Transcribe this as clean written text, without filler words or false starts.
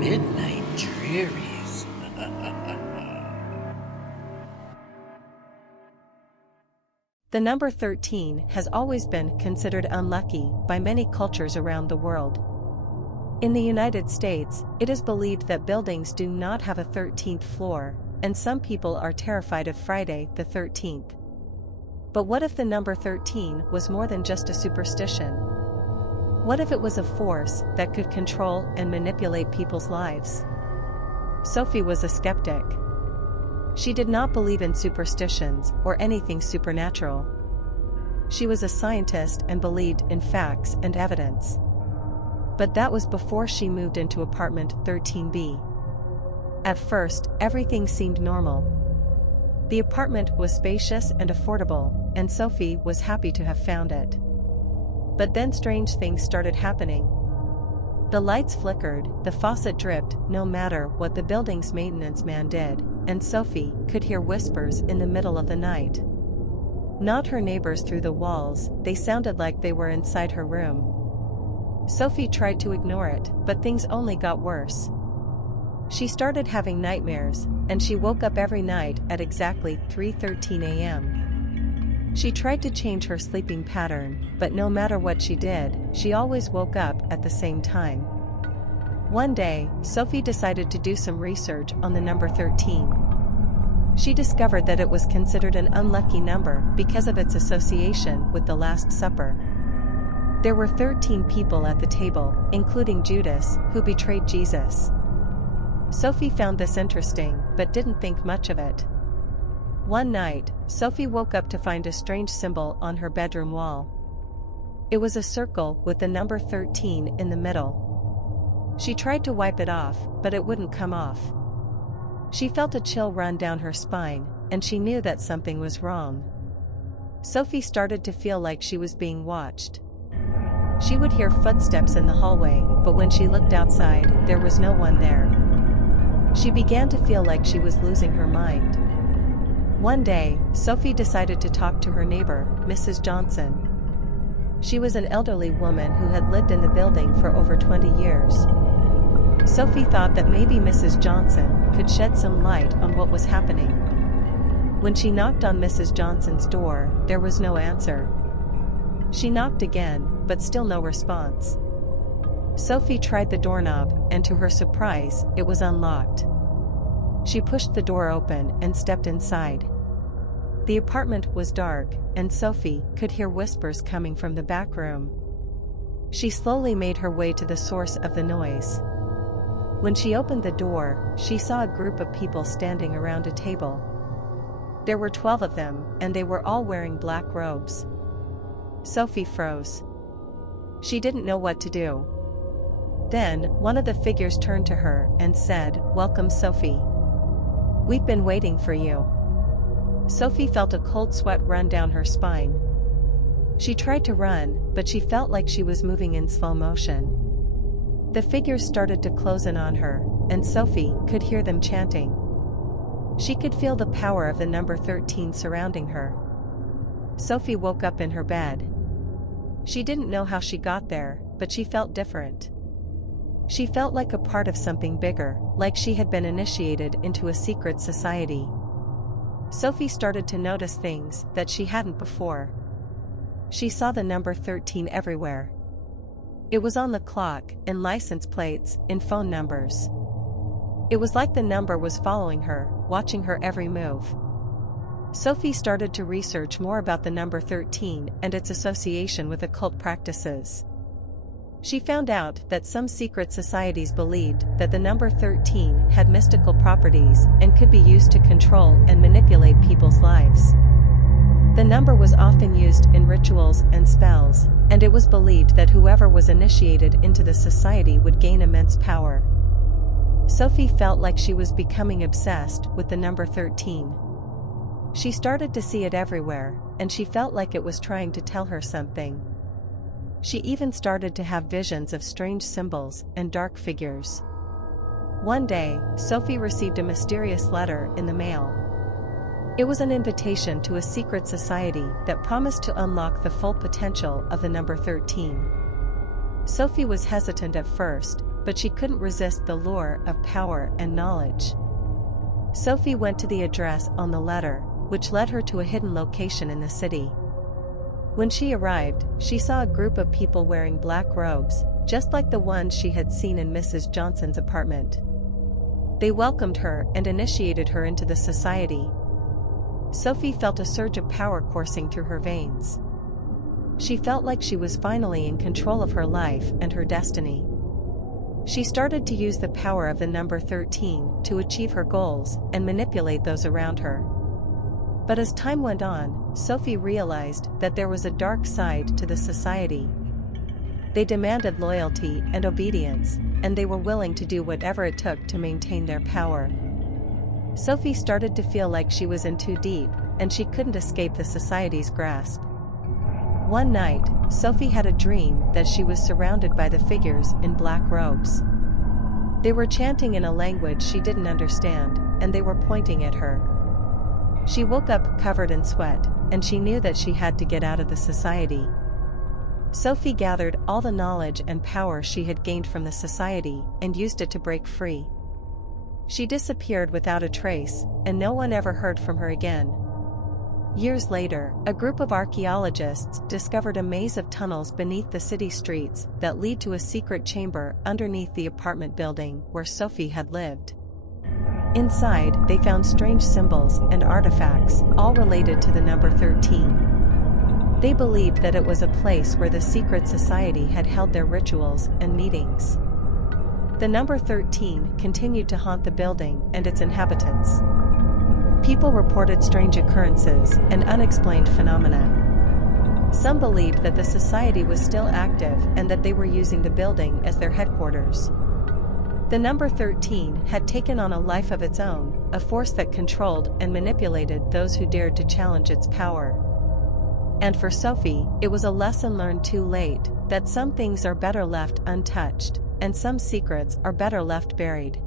Midnight Drearies. The number 13 has always been considered unlucky by many cultures around the world. In the United States, it is believed that buildings do not have a 13th floor, and some people are terrified of Friday the 13th. But what if the number 13 was more than just a superstition? What if it was a force that could control and manipulate people's lives? Sophie was a skeptic. She did not believe in superstitions or anything supernatural. She was a scientist and believed in facts and evidence. But that was before she moved into apartment 13B. At first, everything seemed normal. The apartment was spacious and affordable, and Sophie was happy to have found it. But then strange things started happening. The lights flickered, the faucet dripped no matter what the building's maintenance man did, and Sophie could hear whispers in the middle of the night. Not her neighbors through the walls, they sounded like they were inside her room. Sophie tried to ignore it, but things only got worse. She started having nightmares, and she woke up every night at exactly 3:13 a.m. She tried to change her sleeping pattern, but no matter what she did, she always woke up at the same time. One day, Sophie decided to do some research on the number 13. She discovered that it was considered an unlucky number because of its association with the Last Supper. There were 13 people at the table, including Judas, who betrayed Jesus. Sophie found this interesting, but didn't think much of it. One night, Sophie woke up to find a strange symbol on her bedroom wall. It was a circle with the number 13 in the middle. She tried to wipe it off, but it wouldn't come off. She felt a chill run down her spine, and she knew that something was wrong. Sophie started to feel like she was being watched. She would hear footsteps in the hallway, but when she looked outside, there was no one there. She began to feel like she was losing her mind. One day, Sophie decided to talk to her neighbor, Mrs. Johnson. She was an elderly woman who had lived in the building for over 20 years. Sophie thought that maybe Mrs. Johnson could shed some light on what was happening. When she knocked on Mrs. Johnson's door, there was no answer. She knocked again, but still no response. Sophie tried the doorknob, and to her surprise, it was unlocked. She pushed the door open and stepped inside. The apartment was dark, and Sophie could hear whispers coming from the back room. She slowly made her way to the source of the noise. When she opened the door, she saw a group of people standing around a table. There were 12 of them, and they were all wearing black robes. Sophie froze. She didn't know what to do. Then, one of the figures turned to her and said, "Welcome, Sophie. We've been waiting for you." Sophie felt a cold sweat run down her spine. She tried to run, but she felt like she was moving in slow motion. The figures started to close in on her, and Sophie could hear them chanting. She could feel the power of the number 13 surrounding her. Sophie woke up in her bed. She didn't know how she got there, but she felt different. She felt like a part of something bigger, like she had been initiated into a secret society. Sophie started to notice things that she hadn't before. She saw the number 13 everywhere. It was on the clock, in license plates, in phone numbers. It was like the number was following her, watching her every move. Sophie started to research more about the number 13 and its association with occult practices. She found out that some secret societies believed that the number 13 had mystical properties and could be used to control and manipulate people's lives. The number was often used in rituals and spells, and it was believed that whoever was initiated into the society would gain immense power. Sophie felt like she was becoming obsessed with the number 13. She started to see it everywhere, and she felt like it was trying to tell her something. She even started to have visions of strange symbols and dark figures. One day, Sophie received a mysterious letter in the mail. It was an invitation to a secret society that promised to unlock the full potential of the number 13. Sophie was hesitant at first, but she couldn't resist the lure of power and knowledge. Sophie went to the address on the letter, which led her to a hidden location in the city. When she arrived, she saw a group of people wearing black robes, just like the ones she had seen in Mrs. Johnson's apartment. They welcomed her and initiated her into the society. Sophie felt a surge of power coursing through her veins. She felt like she was finally in control of her life and her destiny. She started to use the power of the number 13 to achieve her goals and manipulate those around her. But as time went on, Sophie realized that there was a dark side to the society. They demanded loyalty and obedience, and they were willing to do whatever it took to maintain their power. Sophie started to feel like she was in too deep, and she couldn't escape the society's grasp. One night, Sophie had a dream that she was surrounded by the figures in black robes. They were chanting in a language she didn't understand, and they were pointing at her. She woke up covered in sweat, and she knew that she had to get out of the society. Sophie gathered all the knowledge and power she had gained from the society and used it to break free. She disappeared without a trace, and no one ever heard from her again. Years later, a group of archaeologists discovered a maze of tunnels beneath the city streets that lead to a secret chamber underneath the apartment building where Sophie had lived. Inside, they found strange symbols and artifacts, all related to the number 13. They believed that it was a place where the secret society had held their rituals and meetings. The number 13 continued to haunt the building and its inhabitants. People reported strange occurrences and unexplained phenomena. Some believed that the society was still active and that they were using the building as their headquarters. The number 13 had taken on a life of its own, a force that controlled and manipulated those who dared to challenge its power. And for Sophie, it was a lesson learned too late, that some things are better left untouched, and some secrets are better left buried.